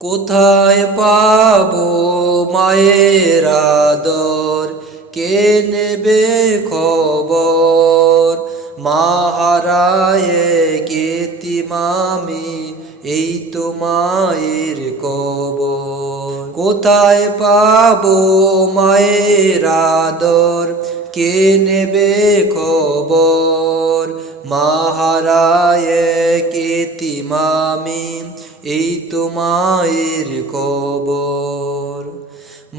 কোথায় পাবো মায়ের আদর, কে নেবে খবর? মা হারায় কেতিমামি, এই তো মায়ের কবর। কোথায় পাবো মায়ের আদর, কে নেবে খবর? মা হারায় কেতিমামি, এই তো মায়ের কবর।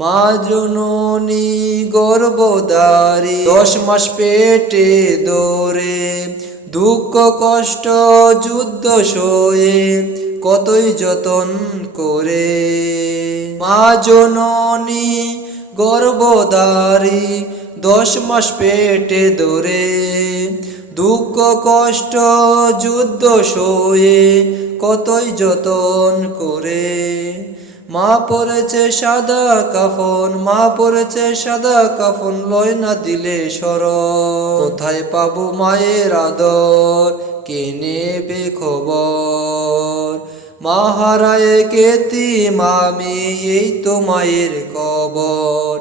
মা জননী গর্ভধারী 10 মাস পেটে দরে, দুঃখ কষ্ট যুদ্ধ সয়ে কতই যতন করে। মা জননী গর্ভধারী 10 মাস পেটে দরে, দুঃখ কষ্ট যুদ্ধ সয়ে কতই যতন করে। মা পরেছে সাদা কাফন, মা পরেছে সাদা কাফন, লয় না দিলে শরণ। কোথায় পাবো মায়ের আদর, কে নেবে খবর? মা হারায় কেতিমামি, এই তো মায়ের কবর।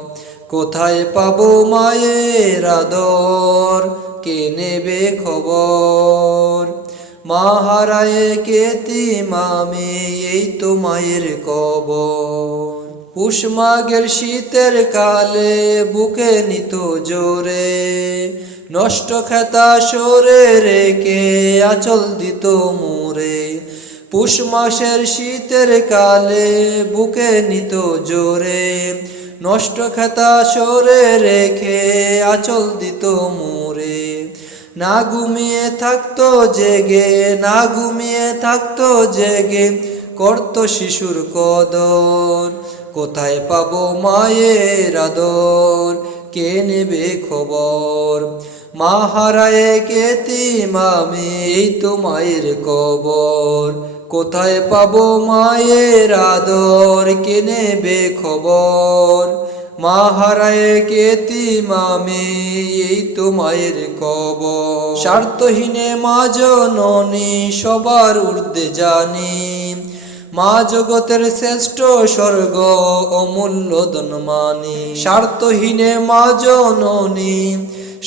কোথায় পাবো মায়ের আদর, কে নেবে খবর? মা হারায় কেতিমামি, এই তো মায়ের কবর। পুষ মাঘের শীতের কালে বুকে নিত জোরে, নষ্ট খেতা সরে রেখে আঁচল দিত মোরে। পুষ মাসের শীতের কালে বুকে নিত জোরে, নষ্ট খেতা সরে রেখে আঁচল দিত মোরে। না ঘুমিয়ে থাকতো জেগে, না ঘুমিয়ে থাকতো জেগে, করত শিশুর কদর। কোথায় পাবো মায়ের আদর, কে নেবে খবর? মা হারায় কেতিমামি, এই তো মায়ের কবর। কোথায় পাবো মায়ের আদর, কে নেবে খবর? মা হারায় কেতিমামি, এই তো মায়ের কবর। স্বার্থহীনে মা জননী সবার ঊর্ধ্বে জানি, মা জগতের শ্রেষ্ঠ স্বর্গ অমূল্য ধনমানি। স্বার্থহীনে মা জননী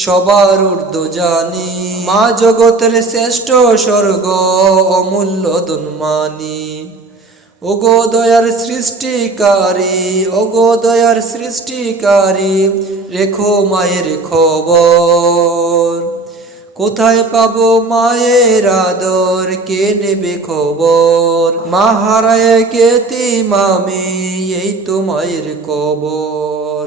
সবার ঊর্ধ্বে জানি, মা জগতের শ্রেষ্ঠ স্বর্গ অমূল্য ধনমানি। ওগো দয়ার সৃষ্টিকারী, ওগো দয়ার সৃষ্টিকারী, রেখো মায়ের খবর। কোথায় পাবো মায়ের আদর, কে নেবে খবর? মা হারায় কেতিমামি, এই তো মায়ের কবর।